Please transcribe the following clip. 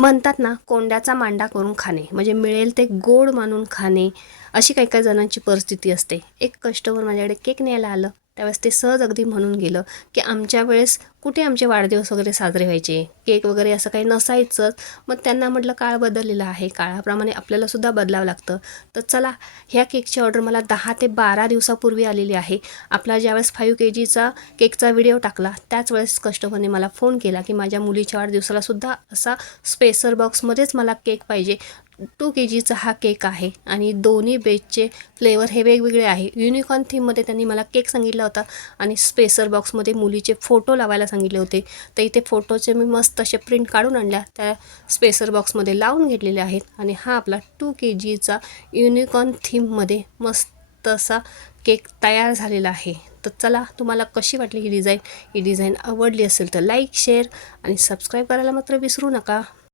म्हणतात ना, कोंड्याचा मांडा करून खाणे म्हणजे मिळेल ते गोड मानून खाणे, अशी काही काही जणांची परिस्थिती असते. एक कस्टमर माझ्याकडे केक न्यायला आलं, त्यावेळेस ते सहज अगदी म्हणून गेलं की आमच्या वेळेस कुठे आमचे वाढदिवस वगैरे साजरे व्हायचे, केक वगैरे असं काही नसायचंच. मग त्यांना म्हटलं काळ बदललेला आहे, काळाप्रमाणे आपल्यालासुद्धा बदलावं लागतं. तर चला, ह्या केकची ऑर्डर मला 10 ते 12 दिवसापूर्वी आलेली आहे. आपला ज्यावेळेस 5 kgचा केकचा व्हिडिओ टाकला त्याच वेळेस कस्टमरने मला फोन केला की माझ्या मुलीच्या वाढदिवसालासुद्धा असा स्पेसर बॉक्समध्येच मला केक पाहिजे. 2 kgचा हा केक आहे आणि दोन्ही बेचचे फ्लेवर हे वेगवेगळे आहे. युनिकॉर्न थीममध्ये त्यांनी मला केक सांगितला होता आणि स्पेसर बॉक्समध्ये मुलीचे फोटो लावायला सांगितले होते. तर इथे फोटोचे मी मस्त असे प्रिंट काढून आणल्या, त्या स्पेसर बॉक्समध्ये लावून घेतलेले आहेत आणि हा आपला 2 kgचा युनिकॉर्न थीममध्ये मस्त असा केक तयार झालेला आहे. तर चला, तुम्हाला कशी वाटली ही डिझाईन आवडली असेल तर लाईक, शेअर आणि सबस्क्राईब करायला मात्र विसरू नका.